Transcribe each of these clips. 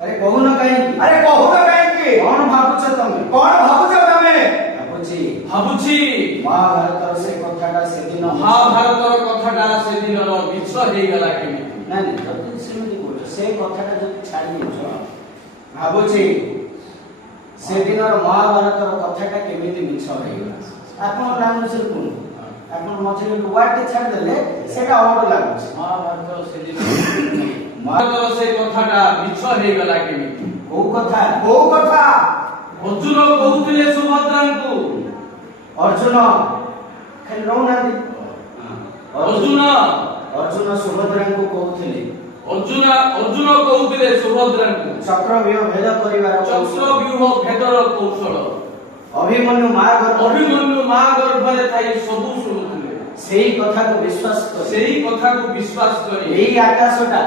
अरे कहू न कहीं अरे कहू न कहीं कौन भाबुछ तमे कौन भाबुछ तमे भाबुछि महाभारत से कथाटा से दिन महाभारत कथाटा से दिन मिछ हे गला केमिति ना नहीं जति सेमिति बोल से कथाटा जति छाड़ी दियो भाबुछि से दिन महाभारत कथाटा केमिति मिछ हे गला आपण नाम से कोन आपण मझे वाटे छाड़ देले सेटा और लागुछि महाभारत से दिन महाभारत से कथाटा मिछ हे गला केमिति को कथा अर्जुन कहूतिले सुभद्रांकु अर्जुन खाली रहउनांती अर्जुन सुभद्रांकु कहूतिले अर्जुन कहूतिले सुभद्रांकु चक्रव्यूह भेद करिवार चक्रव्यूह भेदर कौशल अभिमन्यु मां गर्भरे थाई सबु शुणुतिले सेही कथा को विश्वास करी एही आकाशटा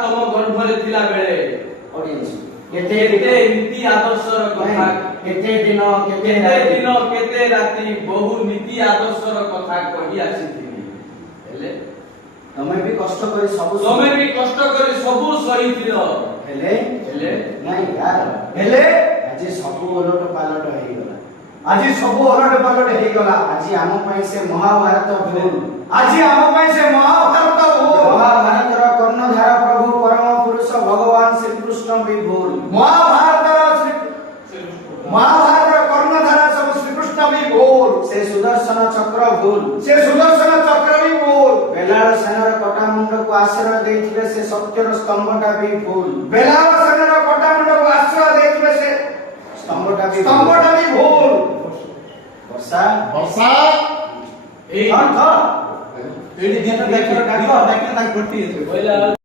तम गर्भरे थिला बेले ऑडियंस केते नीति आदर्शर कथा केते दिन केते राति बहु नीति आदर्शर कथा कहि आसीथिली हेले तमे भी कष्ट करी सबु सहिथिलो हेले नहीं यार हेले आज सबु ओलट पालट हेई गला आज सब ओलट पालट हे गला आज आम पई से महाभारत भूल आज आम पई से महाभारत भूल महाभारतर कर्णधार प्रभु परम पुरुष भगवान श्री कृष्ण भी भूल महाभारत कर्णधार सब श्री कृष्ण भी भूल से सुदर्शन चक्र भूल भी भूल बेलाळ सेनर कटा मुंड को आश्रय देथिबे से सत्यर स्तंभटा भी भूल बेलाळ सेनर कटा मुंड को आश्रय देथिबे से स्तंभटा भी भूल वर्षा ए एडी दिन देखियो डाको ताकि पट्टी